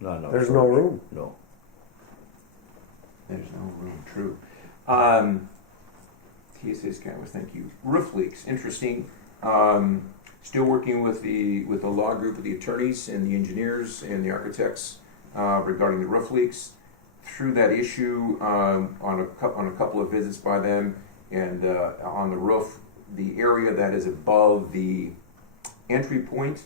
No. There's no room. No. There's no room. True. TSA's cameras. Thank you. Roof leaks. Interesting. Still working with the law group, with the attorneys and the engineers and the architects regarding the roof leaks. Through that issue, on a couple of visits by them, and on the roof, the area that is above the entry point,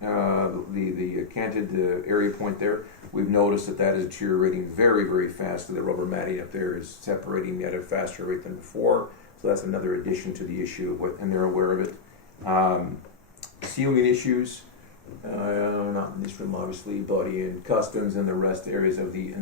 the canted area point there, we've noticed that is deteriorating very, very fast. The rubber matting up there is separating at a faster rate than before. So that's another addition to the issue, and they're aware of it. Ceiling issues, not in this room obviously, but in customs and the rest areas of the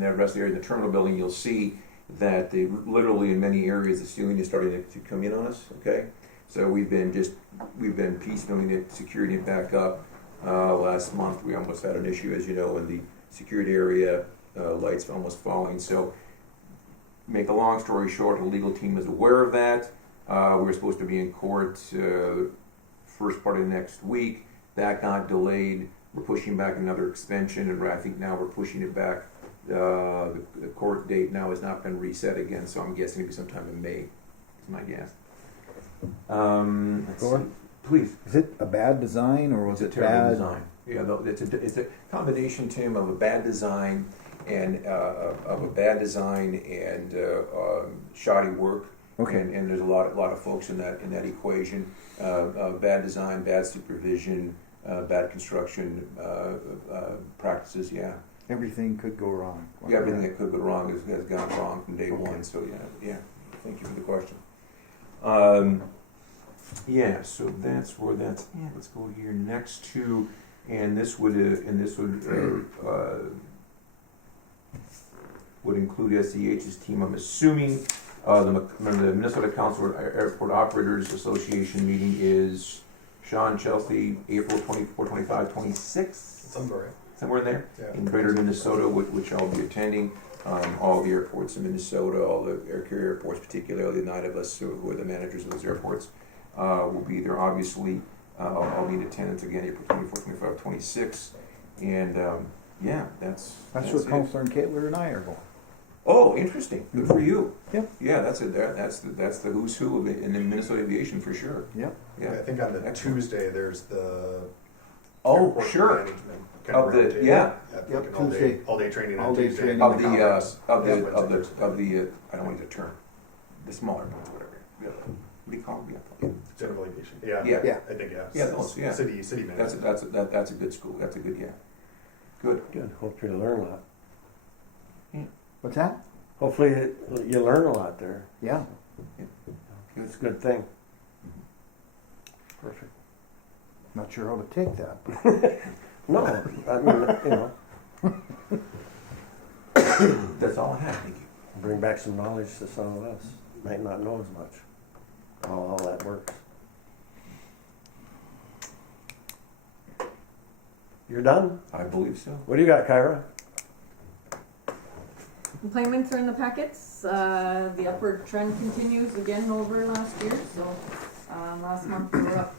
terminal building, you'll see that literally in many areas the ceiling is starting to come in on us. Okay, so we've been piecemealing it, securing it back up. Last month we almost had an issue, as you know, in the security area, lights almost falling. So, make a long story short, the legal team is aware of that. We're supposed to be in court first part of next week. That got delayed. We're pushing back another extension, and I think now we're pushing it back. The court date now has not been reset again, so I'm guessing it'll be sometime in May. Is my guess. Let's see. Please. Is it a bad design, or was It's it a terrible bad? design. Yeah, it's a combination, Tim, of a bad design and shoddy work. Okay. And there's a lot of folks in that equation. Bad design, bad supervision, bad construction practices. Yeah. Everything could go wrong. Yeah, everything that could go wrong has gone wrong from day one. So yeah. Thank you for the question. Yeah, so that's where that's at. Let's go here next to, and this would include SEH's team. I'm assuming the Minnesota Council of Airport Operators Association meeting is Sean, Chelsea, April 24, 25, 26. Somewhere in there, in Greater Minnesota, which I'll be attending. All the airports in Minnesota, all the air carrier airports, particularly the 9 of us who are the managers of those airports, will be there. Obviously, I'll be in attendance again April 24, 25, 26. And that's That's it. where Counselor and Caitlin and I are going. Oh, interesting. Good for you. Yep. Yeah, that's the who's who in the Minnesota aviation for sure. Yep. Yeah. I think on the Excellent. Tuesday there's the Oh, airport sure. planning kind Of the- roundtable. yeah. Yep, Like an Tuesday. all day training on All day Tuesday. training. Of the Conference. I don't want to use a term. The smaller ones, whatever. Yeah. What do you call them? Yeah. General aviation. Yeah. Yeah. I think yeah. Yeah, those, yeah. City That's management. that's a good school. That's a good Good. Good. Hopefully you learn a lot. What's that? Hopefully you learn a lot there. Yeah. It's a good thing. Perfect. Not sure how to take that. No, I mean, you know, That's all I have, thank you. bring back some knowledge to some of us. Might not know as much how all that works. You're done? I believe so. What do you got, Kyra? Appointments are in the packets. The upward trend continues again over last year. So last month we were up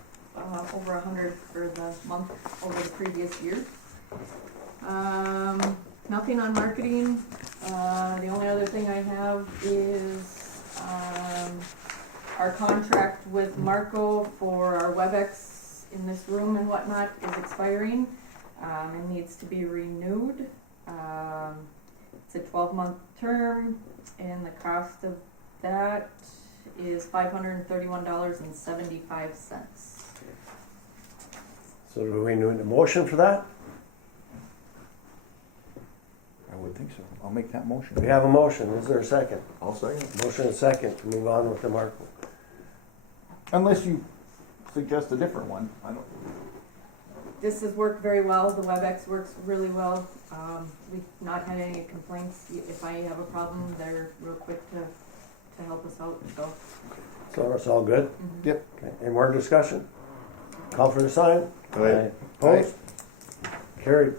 over 100 for the month over the previous year. Nothing on marketing. The only other thing I have is our contract with Marco for our WebEx in this room and whatnot is expiring. It needs to be renewed. It's a 12-month term, and the cost of that is $531.75. So do we need a motion for that? I would think so. I'll make that motion. We have a motion. Is there a second? I'll second. Motion and second to move on with the Marco. Unless you suggest a different one. I don't. This has worked very well. The WebEx works really well. We've not had any complaints. If I have a problem, they're real quick to help us out. So it's all good? Yep. Okay. Any more discussion? Call for the sign? Aye. Opposed? Carried.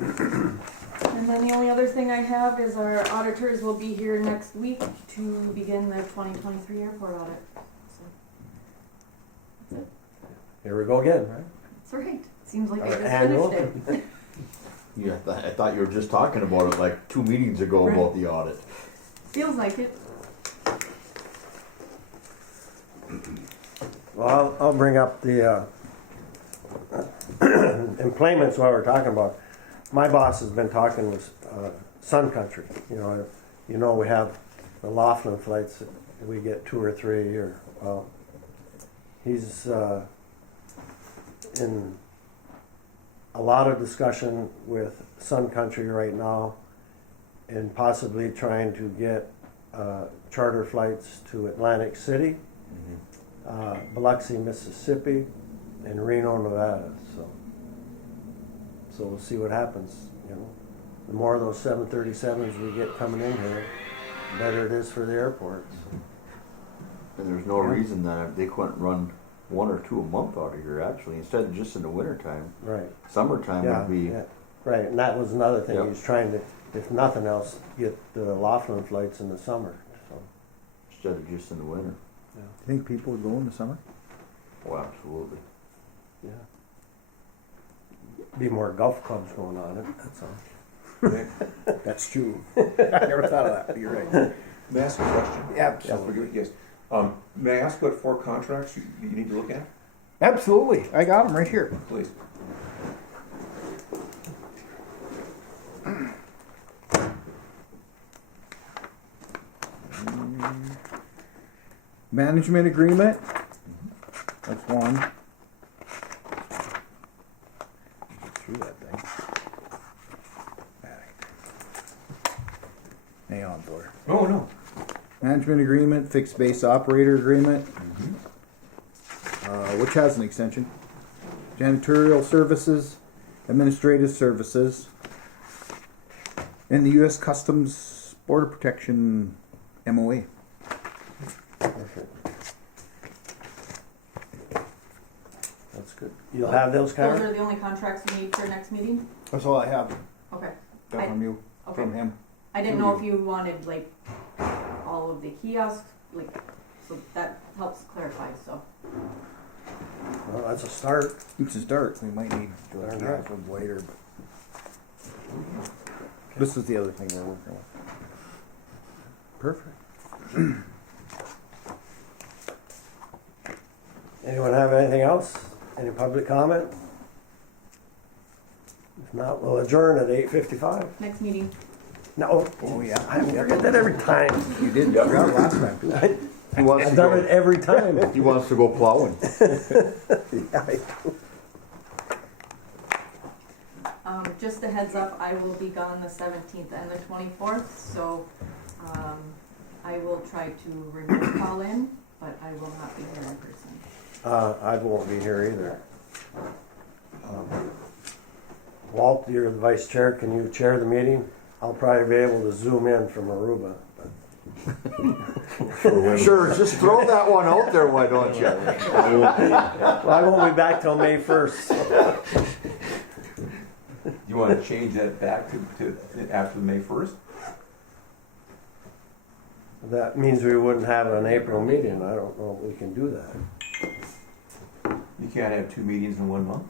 And then the only other thing I have is our auditors will be here next week to begin the 2023 airport audit. So, that's it. Here we go again, right? That's right. Seems like I Our just annual. finished it. Yeah, I thought you were just talking about it like 2 meetings ago Right. about the audit. Feels like it. Well, I'll bring up the employments while we're talking about. My boss has been talking with Sun Country. You know, we have the Laughlin flights. We get 2 or 3 a year. Well, he's in a lot of discussion with Sun Country right now, and possibly trying to get charter flights to Atlantic City, Biloxi, Mississippi, and Reno, Nevada. So we'll see what happens. You know, the more of those 737s we get coming in here, the better it is for the airports. And there's no reason that they couldn't run 1 or 2 a month out of here, actually, instead of just in the wintertime. Right. Summertime Yeah, would be, yeah. Right, and that was another thing. Yep. He was trying to, if nothing else, get the Laughlin flights in the summer. So, instead of just in the winter. You think people would go in the summer? Oh, absolutely. yeah. Be more golf clubs going on it, that's all. That's true. I never thought of that, but you're right. May I ask a question? Absolutely. Yes. May I ask what 4 contracts you need to look at, Absolutely. I got them right here. please? Management agreement. That's one. Through that thing. Hang on, Blair. Oh, no. Management agreement, fixed base operator agreement, which has an extension. Janitorial services, administrative services, and the U.S. Customs Border Protection MOA. Perfect. That's good. You'll have those, Those Kyra? are the only contracts we need for next meeting? That's all I have. Okay. Got from you, Okay. from him. I didn't know if you wanted like all of the kiosks, like, so that helps clarify, so. Well, that's a start. It's a start. We might need to Darn have right. them later, but this is the other thing we're working with. Perfect. Anyone have anything else? Any public comment? If not, we'll adjourn at 8:55. Next meeting. No, Oh yeah, I forget that every time. you did. You forgot last time. He wants I've to done go, it every time. he wants to go plowing. Yeah, I do. Just a heads up, I will be gone the 17th and the 24th, so I will try to remote call in, but I will not be here in person. I won't be here either. Walt, you're the vice chair. Can you chair the meeting? I'll probably be able to zoom in from Aruba. Sure, just throw that one out there, why don't you? Well, I won't be back till May 1st. You want to change that back to after May 1st? That means we wouldn't have an April meeting. I don't know if we can do that. You can't have 2 meetings in 1 month?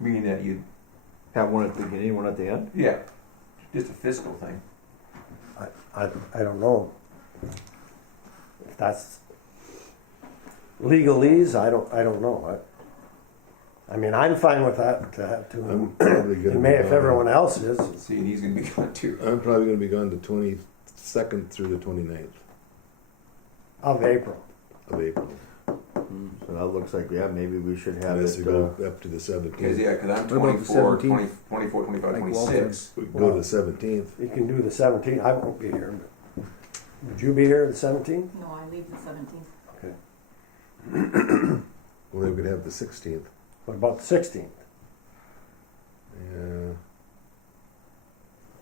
Meaning that you, Have one at the beginning, one at the end? yeah, just a fiscal thing. I don't know. If that's legalese, I don't know. I mean, I'm fine with that to have two. I'm probably gonna In May, be if gone. everyone else is. See, and he's gonna be gone too. I'm probably gonna be gone the 22nd through the 29th Of April. of April. So that looks like, yeah, maybe we should have Unless it, we go up to the Cause 17th. yeah, cause I'm What about the 24, 17th? 24, 25, Like Walt 26. We can go to the 17th. You can do the 17th. I won't be here. But would you be here the 17th? No, I leave the 17th. Okay. Well, then we could have the 16th. What about the 16th? Yeah.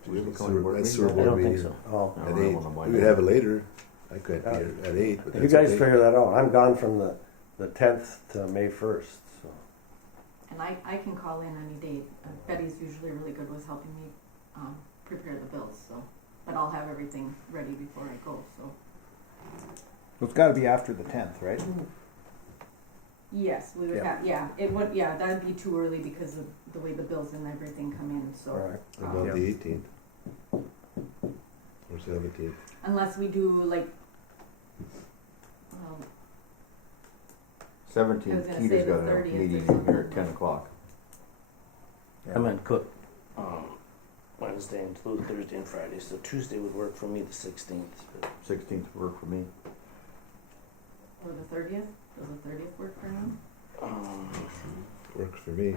Do we have a That's county board that's meeting? sewer I board don't think meeting so. Oh. No, at I don't 8. wanna mind We could that. have it later. I could be here at 8, but You that's guys okay. figure that out. I'm gone from the 10th to May 1st. So. And I can call in any date. Betty's usually really good with helping me prepare the bills, so. But I'll have everything ready before I go, so. So it's gotta be after the 10th, right? Yes, we would Yeah. have, yeah, it would, yeah, that'd be too early because of the way the bills and everything come in, so. All right. What about Yeah. the 18th? Or 17th? Unless we do like, well, I 17th, was gonna Tita's say the got a 30th or meeting something. here at 10 o'clock. I'm in Cook Wednesday and Thursday and Friday, so Tuesday would work for me, the 16th. But 16th would work for me. or the 30th, does the 30th work for me? Works for me.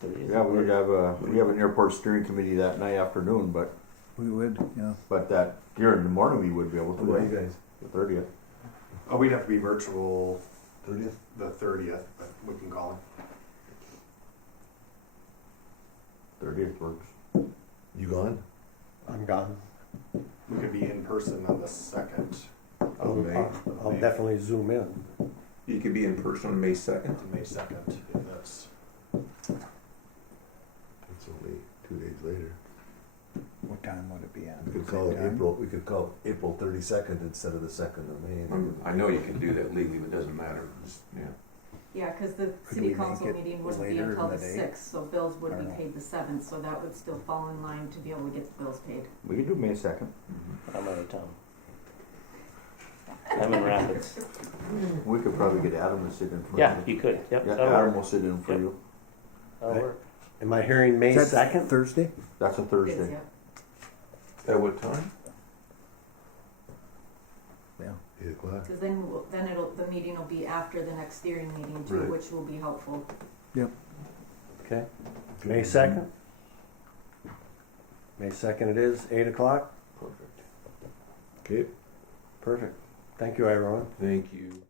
30th Yeah, would work. we have an airport steering committee that night afternoon, but We would, yeah. that here in the morning we would be able to. What about you guys? The 30th. Oh, we'd have to be virtual 30th? the 30th, but we can call it. 30th works. You gone? I'm gone. We could be in person on the 2nd. I'll definitely zoom in. You could be in person on May 2nd. On May 2nd, if that's. It's only 2 days later. What time would it be on? We could Same call it time? April. We could call it April 32nd instead of the 2nd of May. I know you can do that legally, but it doesn't matter. Just, yeah. Yeah, cause the Could city we council make it meeting wouldn't be later until in the the day? 6th, so bills would I be don't know. paid the 7th, so that would still fall in line to be able to get the bills paid. We could do May 2nd. I'm out of town. I'm in Rapids. We could probably get Adam to sit in for Yeah, you. you could. Yep, Yeah, that'll Adam work. will sit in for Yep. you. That'll work. Am I hearing May Is that 2nd? Thursday? That's a It is, Thursday. yeah. At what time? Yeah. 8 o'clock. Cause then, the meeting will be after the next steering meeting too, Right. which will be helpful. Okay. May 2nd? May 2nd it is, 8 o'clock? Perfect. Okay. Perfect. Thank you, everyone. Thank you.